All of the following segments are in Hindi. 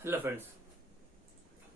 Hello friends.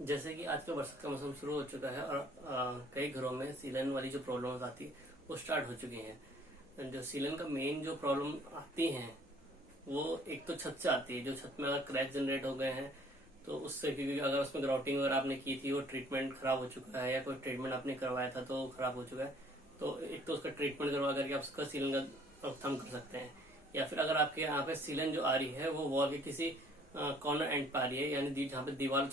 जैसे कि आज का बरसात का मौसम शुरू हो चुका है और कई घरों में सीलन वाली जो प्रॉब्लम्स आती है वो स्टार्ट हो चुकी हैं। जो सीलन का मेन जो प्रॉब्लम आती हैं वो एक तो छत से आती है। जो छत में अगर क्रैक जनरेट हो गए हैं तो उससे, क्योंकि अगर उसमें ग्राउटिंग वगैरह आपने की थी वो ट्रीटमेंट खराब हो चुका है या कोई ट्रीटमेंट आपने करवाया था तो खराब हो चुका है, तो एक तो उसका ट्रीटमेंट करवा करके आप उसका सीलन का रोकथाम कर सकते हैं। या फिर अगर आपके यहाँ पे सीलन जो आ रही है वो वॉल के किसी कॉर्नर एंड पे आ रही है, यानी जहाँ पे दीवार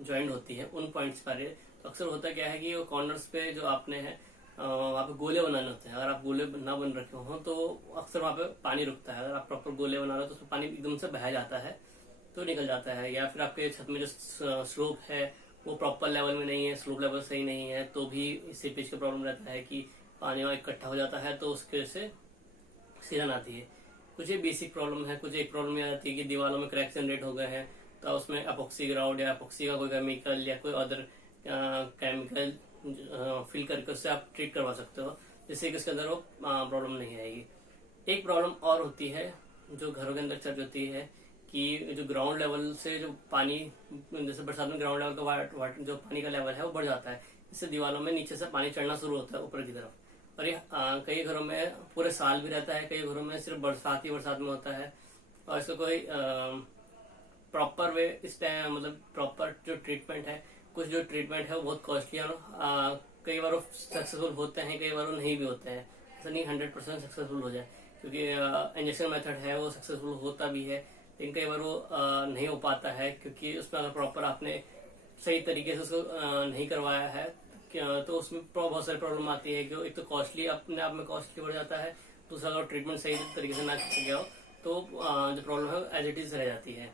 ज्वाइंट होती है उन पॉइंट्स पे आ रही है, तो अक्सर होता क्या है कि वो कॉर्नर्स पे जो आपने है वहाँ पे गोले बनाने होते हैं। अगर आप गोले ना बन रखे हो तो अक्सर वहाँ पे पानी रुकता है। अगर आप प्रॉपर गोले बना रहे हो तो उसमें पानी एकदम से बह जाता है तो निकल जाता है। या फिर आपके छत में जो स्लोप है वो प्रॉपर लेवल में नहीं है, स्लोप लेवल सही नहीं है, तो भी सीपेज का प्रॉब्लम रहता है कि पानी वहाँ इकट्ठा हो जाता है तो उसके से सीलन आती है। कुछ ये बेसिक प्रॉब्लम है। कुछ एक प्रॉब्लम ये आती है कि दीवारों में क्रैक जनरेट हो गए हैं तो उसमें अपोक्सी ग्राउंड या अपोक्सी का कोई केमिकल या कोई अदर केमिकल फिल करके उससे आप ट्रीट करवा सकते हो, जिससे कि उसके अंदर वो प्रॉब्लम नहीं आएगी। एक प्रॉब्लम और होती है जो घरों के अंदर चल होती है कि जो ग्राउंड लेवल से जो पानी, जैसे बरसात में ग्राउंड लेवल का जो पानी का लेवल है वो बढ़ जाता है, इससे दीवारों में नीचे से पानी चढ़ना शुरू होता है ऊपर की तरफ। और ये कई घरों में पूरे साल भी रहता है, कई घरों में सिर्फ बरसात ही बरसात में होता है और इसका कोई प्रॉपर वे इस टाइम, मतलब प्रॉपर जो ट्रीटमेंट है, कुछ जो ट्रीटमेंट है वो बहुत कॉस्टली और कई बार वो सक्सेसफुल होते हैं, कई बार वो नहीं भी होते हैं। ऐसा नहीं 100% सक्सेसफुल हो जाए, क्योंकि इंजेक्शन मेथड है वो सक्सेसफुल होता भी है, लेकिन कई बार वो नहीं हो पाता है क्योंकि उसमें अगर प्रॉपर आपने सही तरीके से उसको नहीं करवाया है तो उसमें बहुत सारी प्रॉब्लम आती है। कि एक तो कॉस्टली, अपने आप में कॉस्टली बढ़ जाता है, दूसरा अगर ट्रीटमेंट सही तरीके से ना किया गया हो तो जो प्रॉब्लम है एज इट इज रह जाती है।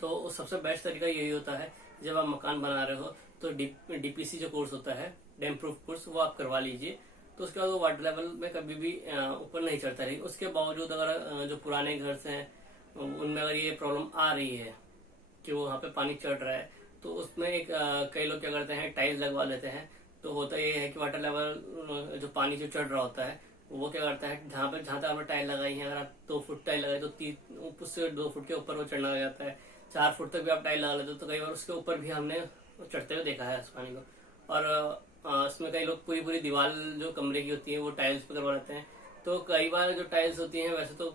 तो सबसे बेस्ट तरीका यही होता है, जब आप मकान बना रहे हो तो डीपीसी जो कोर्स होता है, डैम प्रूफ कोर्स, वो आप करवा लीजिए। तो उसके बाद वो वाटर लेवल में कभी भी ऊपर नहीं चढ़ता रहेगी। उसके बावजूद अगर जो पुराने घर से हैं उनमें अगर ये प्रॉब्लम आ रही है कि वो वहाँ पे पानी चढ़ रहा है तो उसमें एक कई लोग क्या करते हैं, टाइल्स लगवा लेते हैं। तो होता ये है कि वाटर लेवल जो पानी जो चढ़ रहा होता है वो क्या करता है, जहाँ तक आपने टाइल लगाई है, अगर आप 2 फुट टाइल लगाई तो उससे 2 फुट के ऊपर वो चढ़ना लग जाता है। 4 फुट तक भी आप टाइल लगा लेते हो तो कई बार उसके ऊपर भी हमने चढ़ते हुए देखा है उस पानी को। और उसमें कई लोग पूरी पूरी दीवार जो कमरे की होती है वो टाइल्स पे करवा लेते हैं। तो कई बार जो टाइल्स होती हैं वैसे तो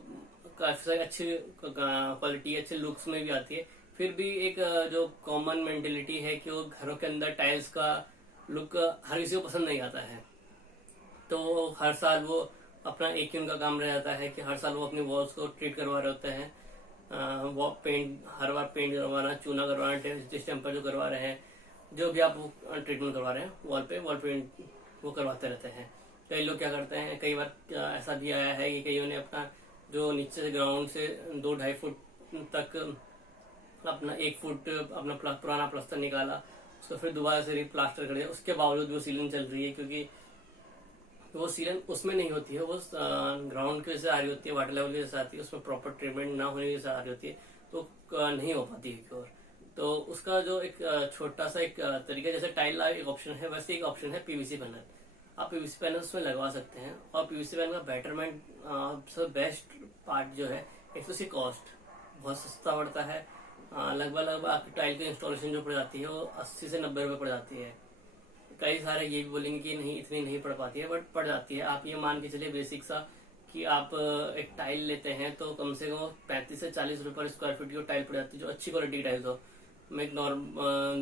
काफी सारी अच्छी क्वालिटी, अच्छे लुक्स में भी आती है, फिर भी एक जो कॉमन मेंटेलिटी है कि वो घरों के अंदर टाइल्स का लुक हर किसी को पसंद नहीं आता है। तो हर साल वो अपना एक ही उनका काम रह जाता है कि हर साल वो अपनी वॉल्स को ट्रीट करवा रहे होते हैं। वो पेंट, हर बार पेंट करवाना, चूना करवाना, डिस्टेम्पर जो करवा रहे हैं, जो भी आप ट्रीटमेंट करवा रहे हैं वॉल पेंट वो करवाते रहते हैं। कई लोग क्या करते हैं, कई बार ऐसा भी आया है कि कईयों ने अपना जो नीचे से ग्राउंड से 2-2.5 फुट तक अपना 1 फुट अपना पुराना प्लास्टर निकाला, उसको फिर दोबारा से रिप्लास्टर कर दिया, उसके बावजूद वो सीलिंग चल रही है क्योंकि वो सीलन उसमें नहीं होती है, वो ग्राउंड की वजह से आ रही होती है, वाटर लेवल की वजह से आती है, उसमें प्रॉपर ट्रीटमेंट ना होने की वजह से आ रही होती है, तो नहीं हो पाती है क्योर। तो उसका जो एक छोटा सा एक तरीका, जैसे टाइल एक ऑप्शन है वैसे एक ऑप्शन है पीवीसी पैनल। आप पीवीसी पैनल उसमें लगवा सकते हैं और पीवीसी पैनल का बेटरमेंट सबसे बेस्ट पार्ट जो है, एक तो उसकी कॉस्ट बहुत सस्ता पड़ता है। लगभग आपकी टाइल की इंस्टॉलेशन जो पड़ जाती है वो 80 से 90 रुपए पड़ जाती है। कई सारे ये भी बोलेंगे कि नहीं इतनी नहीं पड़ पाती है, बट पड़ जाती है। आप ये मान के चलिए बेसिक सा कि आप एक टाइल लेते हैं तो कम से कम 35 से 40 रुपए स्क्वायर फीट की टाइल पड़ जाती है, जो अच्छी क्वालिटी की टाइल्स हो। मैं एक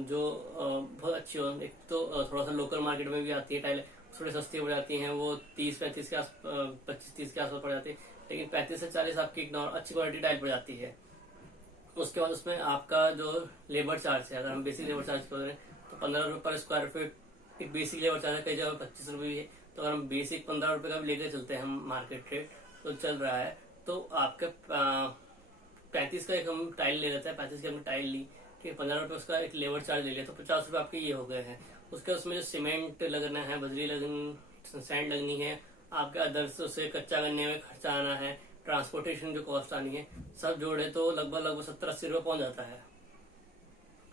जो बहुत अच्छी हो, एक तो थोड़ा सा लोकल मार्केट में भी आती है टाइल, थोड़ी सस्ती पड़ जाती हैं, वो 30-35 के आस 25-30 के आसपास पड़ जाती है, लेकिन 35 से 40 आपकी एक अच्छी क्वालिटी टाइल पड़ जाती है। उसके बाद उसमें आपका जो लेबर चार्ज है, अगर हम बेसिक लेबर चार्ज कर रहे हैं तो 15 रुपए पर स्क्वायर फीट एक बेसिक लेबर चार्ज है, कई जगह 25 रुपए भी है। तो अगर हम बेसिक 15 रुपए का भी लेकर चलते हैं, हम मार्केट रेट तो चल रहा है, तो आपके 35 का एक हम टाइल ले लेते हैं, 35 की हमने टाइल ली, ठीक है, 15 रुपए उसका एक लेबर चार्ज ले लिया, तो 50 रुपए आपके ये हो गए हैं। उसके उसमें जो सीमेंट लगना है, बजरी लगनी, सैंड लगनी है, आपके अदर्स उसे कच्चा करने में खर्चा आना है, ट्रांसपोर्टेशन जो कॉस्ट आनी है, सब जोड़े तो लगभग 70-80 रुपए पहुंच जाता है।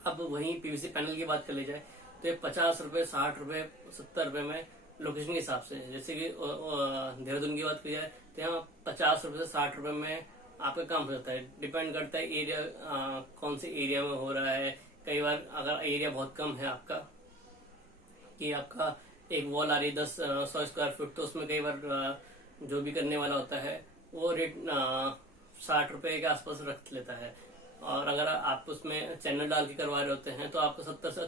अब वहीं पीवीसी पैनल की बात कर ली जाए तो ये 50 रुपए, 60 रुपए, 70 रुपए में लोकेशन के हिसाब से, जैसे कि देहरादून की बात की जाए तो यहाँ 50 रुपए से 60 रुपए में आपका काम हो जाता है। डिपेंड करता है एरिया, कौन से एरिया में हो रहा है। कई बार अगर एरिया बहुत कम है आपका, कि आपका एक वॉल आ रही है 100 स्क्वायर फुट, तो उसमें कई बार जो भी करने वाला होता है वो रेट 60 रुपए के आसपास रख लेता है। और अगर आप उसमें चैनल डाल के करवा रहे होते हैं तो आपको 70 से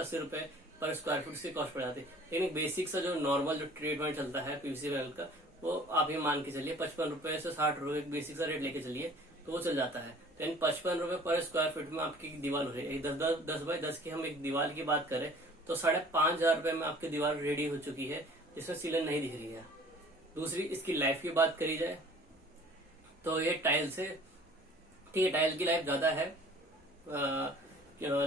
80 रुपए पर स्क्वायर फुट की कॉस्ट पड़ जाती है। लेकिन बेसिक सा जो नॉर्मल जो ट्रीटमेंट चलता है पीवीसी पैनल का, वो आप ये मान के चलिए 55 रुपए से 60 रुपए बेसिक सा रेट लेके चलिए तो वो चल जाता है। लेकिन 55 रुपए पर स्क्वायर फीट में आपकी दीवार हो रही है। 10 की हम एक दीवार की बात करें तो 5,500 रुपए में आपकी दीवार रेडी हो चुकी है, जिसमें सीलन नहीं दिख रही है। दूसरी, इसकी लाइफ की बात करी जाए तो ये टाइल से, ठीक है, टाइल की लाइफ ज्यादा है,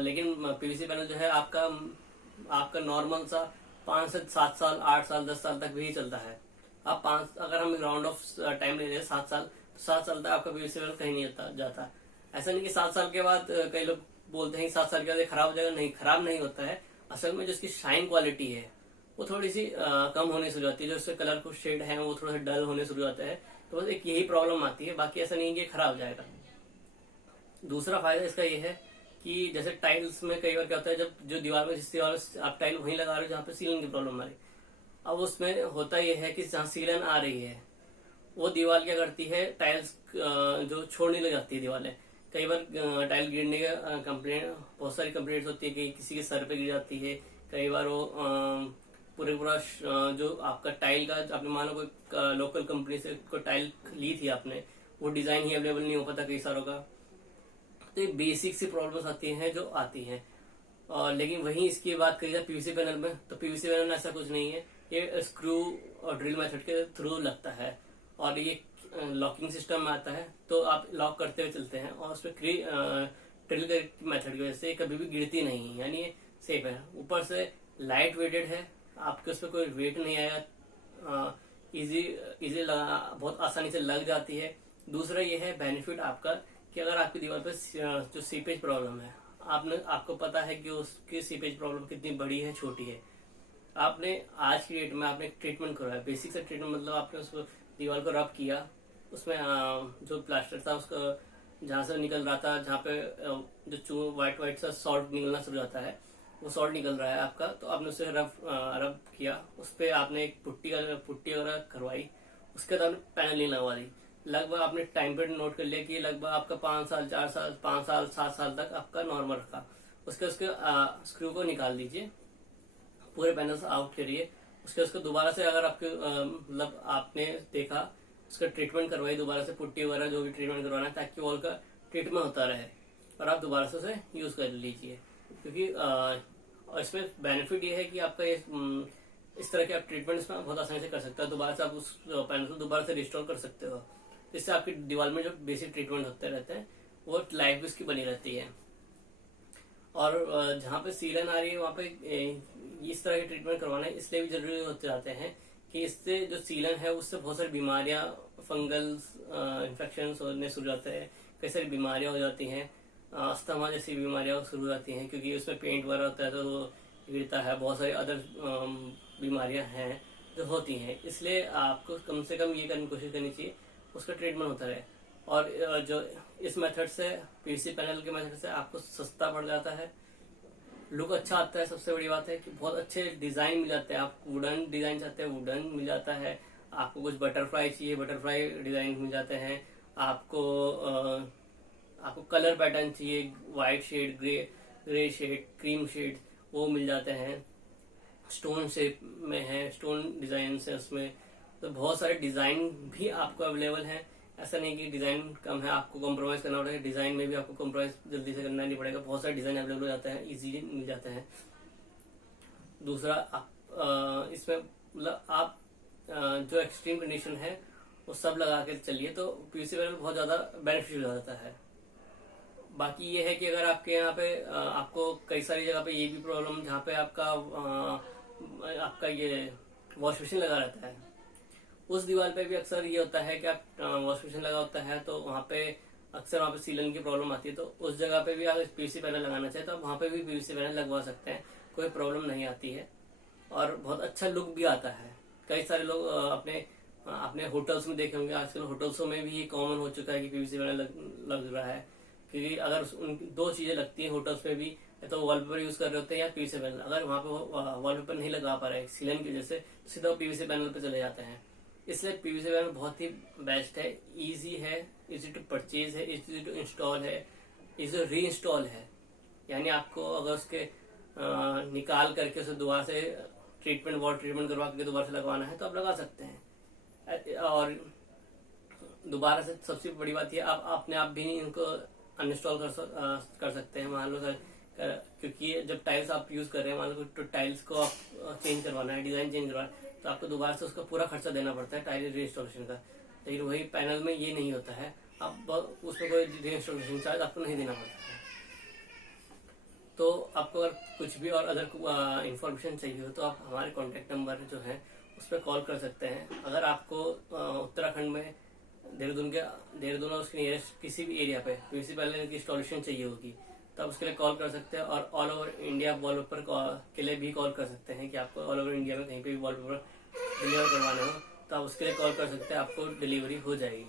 लेकिन पीवीसी पैनल जो है आपका नॉर्मल सा 5 से 7 साल, 8 साल, 10 साल तक भी चलता है। आप 5, अगर हम राउंड ऑफ टाइम ले रहे 7 साल, तो 7 साल तक आपका पीवीसी पैनल कहीं नहीं जाता। ऐसा नहीं कि 7 साल के बाद, कई लोग बोलते हैं कि 7 साल के बाद खराब हो जाएगा। नहीं, खराब नहीं होता है। असल में जो इसकी शाइन क्वालिटी है वो थोड़ी सी कम होने शुरू जाती है। जो इसके कलर को शेड है वो थोड़ा सा डल होने शुरू जाता है। तो बस एक यही प्रॉब्लम आती है, बाकी ऐसा नहीं कि खराब हो जाएगा। दूसरा फायदा इसका ये है कि जैसे टाइल्स में कई बार क्या होता है, जब जो दीवार में, जिस दीवार में आप टाइल वहीं लगा रहे हो जहाँ पे सीलन की प्रॉब्लम आ रही है, अब उसमें होता यह है कि जहाँ सीलन आ रही है वो दीवार क्या करती है, टाइल्स जो छोड़ने लग जाती है दीवारें। कई बार टाइल गिरने का कंप्लेंट, बहुत सारी कंप्लेंट्स होती है कि किसी के सर पे गिर जाती है। कई बार वो पूरा जो आपका टाइल का, आपने मानो कोई लोकल कंपनी से कोई टाइल ली थी आपने, वो डिजाइन ही अवेलेबल नहीं हो पाता कई सारों का। तो ये बेसिक सी प्रॉब्लम्स आती हैं जो आती हैं। और लेकिन वहीं इसकी बात करी जाए पीवीसी पैनल में, तो पीवीसी पैनल में ऐसा कुछ नहीं है। ये स्क्रू और ड्रिल मेथड के थ्रू लगता है और ये लॉकिंग सिस्टम में आता है, तो आप लॉक करते हुए चलते हैं और उसमें ड्रिल मेथड की वजह से कभी भी गिरती नहीं है, यानी ये सेफ है। ऊपर से लाइट वेटेड है, आपके उस पर कोई वेट नहीं आएगा, इजी बहुत आसानी से लग जाती है। दूसरा ये है बेनिफिट आपका कि अगर आपकी दीवार पर जो सीपेज प्रॉब्लम है, आपको पता है कि उसकी सीपेज प्रॉब्लम कितनी बड़ी है, छोटी है, आपने आज की डेट में आपने एक ट्रीटमेंट करवाया, बेसिक सा ट्रीटमेंट, मतलब आपने उसको दीवार को रब किया, उसमें जो प्लास्टर था उसका जहाँ से निकल रहा था, जहाँ पे जो व्हाइट सा सॉल्ट निकलना शुरू होता है, वो सॉल्ट निकल रहा है आपका, तो आपने उसे रब किया, उस पर आपने एक पुट्टी वगैरह करवाई, उसके बाद आपने पैनल नहीं लगवा दी। लगभग आपने टाइम पीरियड नोट कर लिया कि लगभग आपका 5 साल, 4 साल, 5 साल, 7 साल तक आपका नॉर्मल रखा। उसके स्क्रू को निकाल दीजिए, पूरे पैनल से आउट करिए, उसको दोबारा से, अगर आपके मतलब आपने देखा, उसका ट्रीटमेंट करवाई दोबारा से, पुट्टी वगैरह जो भी ट्रीटमेंट करवाना है, ताकि वॉल का ट्रीटमेंट होता रहे और आप दोबारा से उसे यूज कर लीजिए। क्योंकि इसमें बेनिफिट ये है कि आपका इस तरह के आप ट्रीटमेंट इसमें बहुत आसानी से कर सकते हो। दोबारा से आप उस पैनल को दोबारा से रिस्टोर कर सकते हो, जिससे आपकी दीवार में जो बेसिक ट्रीटमेंट होते रहते हैं वो लाइफ उसकी बनी रहती है। और जहाँ पे सीलन आ रही है वहाँ पे इस तरह के ट्रीटमेंट करवाना है इसलिए भी जरूरी होते जाते हैं कि इससे जो सीलन है उससे बहुत सारी बीमारियां, फंगल इन्फेक्शन होने शुरू जाते हैं, कई सारी बीमारियां हो जाती हैं, अस्थमा जैसी बीमारियां शुरू हो जाती हैं, क्योंकि उसमें पेंट वगैरह होता है तो वो गिरता है। बहुत सारी अदर बीमारियां हैं जो होती हैं, इसलिए आपको कम से कम ये करने की कोशिश करनी चाहिए उसका ट्रीटमेंट होता रहे। और जो इस मेथड से, पीवीसी पैनल के मेथड से आपको सस्ता पड़ जाता है, लुक अच्छा आता है। सबसे बड़ी बात है कि बहुत अच्छे डिजाइन मिल जाते हैं। आप वुडन डिजाइन चाहते हैं, वुडन मिल जाता है। आपको कुछ बटरफ्लाई चाहिए, बटरफ्लाई डिजाइन मिल जाते हैं। आपको कलर पैटर्न चाहिए, white shade, grey shade, cream shade, वो मिल जाते हैं। स्टोन शेप में है, स्टोन डिजाइन से उसमें, तो बहुत सारे डिजाइन भी आपको अवेलेबल है। ऐसा नहीं कि डिजाइन कम है, आपको कॉम्प्रोमाइज करना पड़ेगा। डिजाइन में भी आपको कॉम्प्रोमाइज जल्दी से करना नहीं पड़ेगा, बहुत सारे डिजाइन अवेलेबल हो जाते हैं, इजीली मिल जाते हैं। दूसरा, इसमें मतलब आप जो एक्सट्रीम कंडीशन है वो सब लगा के चलिए तो पीवीसी पैनल बहुत ज्यादा बेनिफिशियल हो जाता है। बाकी ये है कि अगर आपके यहाँ पे आपको कई सारी जगह पे ये भी प्रॉब्लम, जहाँ पे आपका ये वॉश मशीन लगा रहता है, उस दीवार पे भी अक्सर ये होता है कि आप वॉश मशीन लगा होता है तो वहाँ पे अक्सर वहाँ पे सीलन की प्रॉब्लम आती है। तो उस जगह पे भी अगर पीवीसी पैनल लगाना चाहे तो आप वहाँ पे भी पीवीसी पैनल लगवा सकते हैं, कोई प्रॉब्लम नहीं आती है और बहुत अच्छा लुक भी आता है। कई सारे लोग अपने आपने होटल्स में देखे होंगे, आजकल होटल्सों में भी ये कॉमन हो चुका है कि पीवीसी पैनल लग रहा है। क्योंकि अगर उन दो चीजें लगती है होटल्स में भी, या तो वॉलपेपर यूज कर रहे होते हैं या पीवीसी पैनल। अगर वहां पे वॉलपेपर नहीं लगा पा रहे सीलन की वजह से, तो सीधा पीवीसी पैनल पे चले जाते हैं। इसलिए पीवीसी पैनल बहुत ही बेस्ट है, इजी है, इजी टू परचेज है, इजी टू इंस्टॉल है, इजी टू री इंस्टॉल है। यानी आपको अगर उसके निकाल करके उसे दोबारा से वाटर ट्रीटमेंट करवा के दोबारा से लगवाना है तो आप लगा सकते हैं। और दोबारा से सबसे बड़ी बात ये, आप अपने आप भी इनको अनइंस्टॉल कर सकते हैं। मान लो क्योंकि जब टाइल्स आप यूज कर रहे हैं, मान लो तो टाइल्स को आप चेंज करवाना है, डिजाइन चेंज करवाना है, तो आपको दोबारा से उसका पूरा खर्चा देना पड़ता है टाइल रीइंस्टॉलेशन का। लेकिन वही पैनल में ये नहीं होता है, आप उसमें कोई रीइंस्टॉलेशन चार्ज आपको नहीं देना पड़ता है। तो आपको अगर कुछ भी और अदर इंफॉर्मेशन चाहिए हो तो आप हमारे कॉन्टेक्ट नंबर जो है उस पर कॉल कर सकते हैं। अगर आपको उत्तराखंड में देहरादून और उसके नियरेस्ट किसी भी एरिया पे पीवीसी पैनल की इंस्टॉलेशन चाहिए होगी तो आप उसके लिए कॉल कर सकते हैं। और ऑल ओवर इंडिया वॉलपेपर के लिए भी कॉल कर सकते हैं कि आपको ऑल ओवर इंडिया में कहीं पे भी वॉलपेपर डिलीवर करवाना हो तो आप उसके लिए कॉल कर सकते हैं, आपको डिलीवरी हो जाएगी।